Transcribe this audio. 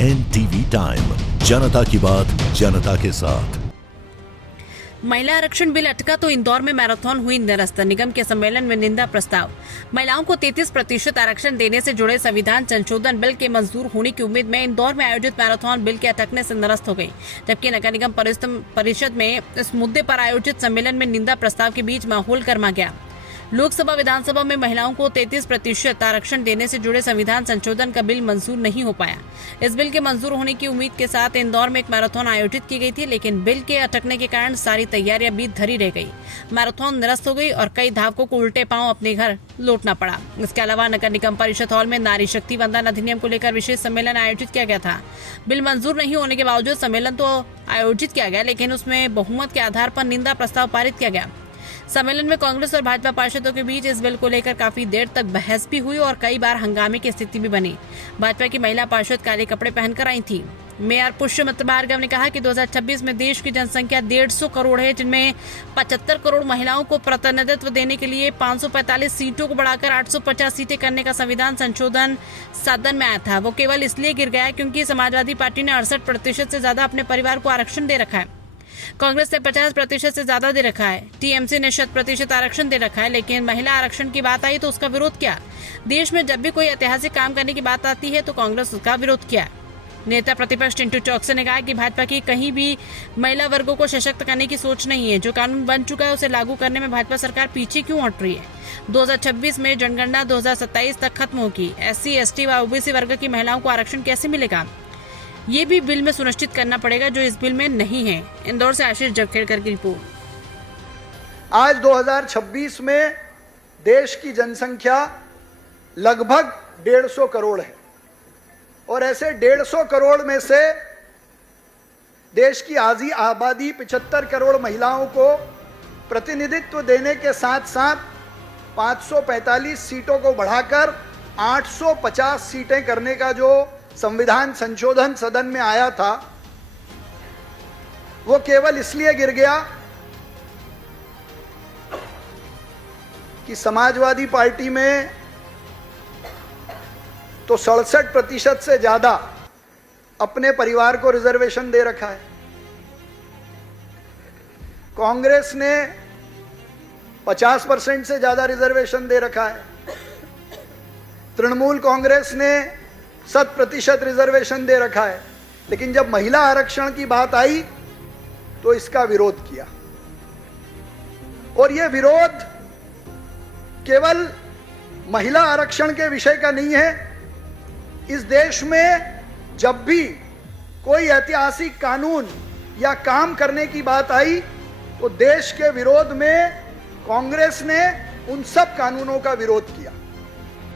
NTV time, जनता की बात जनता के साथ। महिला आरक्षण बिल अटका तो इंदौर में मैराथन हुई निरस्त। निगम के सम्मेलन में निंदा प्रस्ताव। महिलाओं को 33% आरक्षण देने से जुड़े संविधान संशोधन बिल के मंजूर होने की उम्मीद में इंदौर में आयोजित मैराथन बिल के अटकने से निरस्त हो गई, जबकि नगर निगम परिषद में इस मुद्दे पर आयोजित सम्मेलन में निंदा प्रस्ताव के बीच माहौल गर्मा गया। लोकसभा विधानसभा में महिलाओं को 33% आरक्षण देने से जुड़े संविधान संशोधन का बिल मंजूर नहीं हो पाया। इस बिल के मंजूर होने की उम्मीद के साथ इंदौर में एक मैराथन आयोजित की गई थी, लेकिन बिल के अटकने के कारण सारी तैयारियां भी धरी रह गई। मैराथन निरस्त हो गई और कई धावकों को उल्टे पांव अपने घर लौटना पड़ा। इसके अलावा नगर निगम परिषद हॉल में नारी शक्ति वंदन अधिनियम को लेकर विशेष सम्मेलन आयोजित किया गया था। बिल मंजूर नहीं होने के बावजूद सम्मेलन तो आयोजित किया गया, लेकिन उसमें बहुमत के आधार पर निंदा प्रस्ताव पारित किया गया। सम्मेलन में कांग्रेस और भाजपा पार्षदों के बीच इस बिल को लेकर काफी देर तक बहस भी हुई और कई बार हंगामे की स्थिति भी बनी। भाजपा की महिला पार्षद काले कपड़े पहनकर आई थी। मेयर पुष्यमित्र भार्गव ने कहा कि 2026 में देश की जनसंख्या 150 करोड़ है, जिनमें 75 करोड़ महिलाओं को प्रतिनिधित्व देने के लिए 545 सीटों को बढ़ाकर 850 सीटें करने का संविधान संशोधन सदन में आया था। वो केवल इसलिए गिर गया क्योंकि समाजवादी पार्टी ने 68% से ज्यादा अपने परिवार को आरक्षण दे रखा है। कांग्रेस ने 50% से ज्यादा दे रखा है। टीएमसी ने 100% आरक्षण दे रखा है, लेकिन महिला आरक्षण की बात आई तो उसका विरोध किया। देश में जब भी कोई ऐतिहासिक काम करने की बात आती है तो कांग्रेस उसका विरोध किया। नेता प्रतिपक्ष चिंटू चौकसी ने कहा कि भाजपा की कहीं भी महिला वर्गों को सशक्त करने की सोच नहीं है। जो कानून बन चुका है उसे लागू करने में भाजपा सरकार पीछे क्यों हट रही है। 2026 में जनगणना 2027 तक खत्म होगी। SC, ST व OBC वर्ग की महिलाओं को आरक्षण कैसे मिलेगा, ये भी बिल में सुनिश्चित करना पड़ेगा, जो इस बिल में नहीं है। इंदौर से आशीष जखेड़कर की रिपोर्ट। आज 2026 में देश की जनसंख्या लगभग 150 करोड़ है और ऐसे 150 करोड़ में से देश की आधी आबादी 75 करोड़ महिलाओं को प्रतिनिधित्व देने के साथ साथ 545 सीटों को बढ़ाकर 850 सीटें करने का जो संविधान संशोधन सदन में आया था, वो केवल इसलिए गिर गया कि समाजवादी पार्टी में तो 67% से ज्यादा अपने परिवार को रिजर्वेशन दे रखा है। कांग्रेस ने 50% से ज्यादा रिजर्वेशन दे रखा है। तृणमूल कांग्रेस ने 100% रिजर्वेशन दे रखा है, लेकिन जब महिला आरक्षण की बात आई तो इसका विरोध किया। और यह विरोध केवल महिला आरक्षण के विषय का नहीं है। इस देश में जब भी कोई ऐतिहासिक कानून या काम करने की बात आई तो देश के विरोध में कांग्रेस ने उन सब कानूनों का विरोध किया।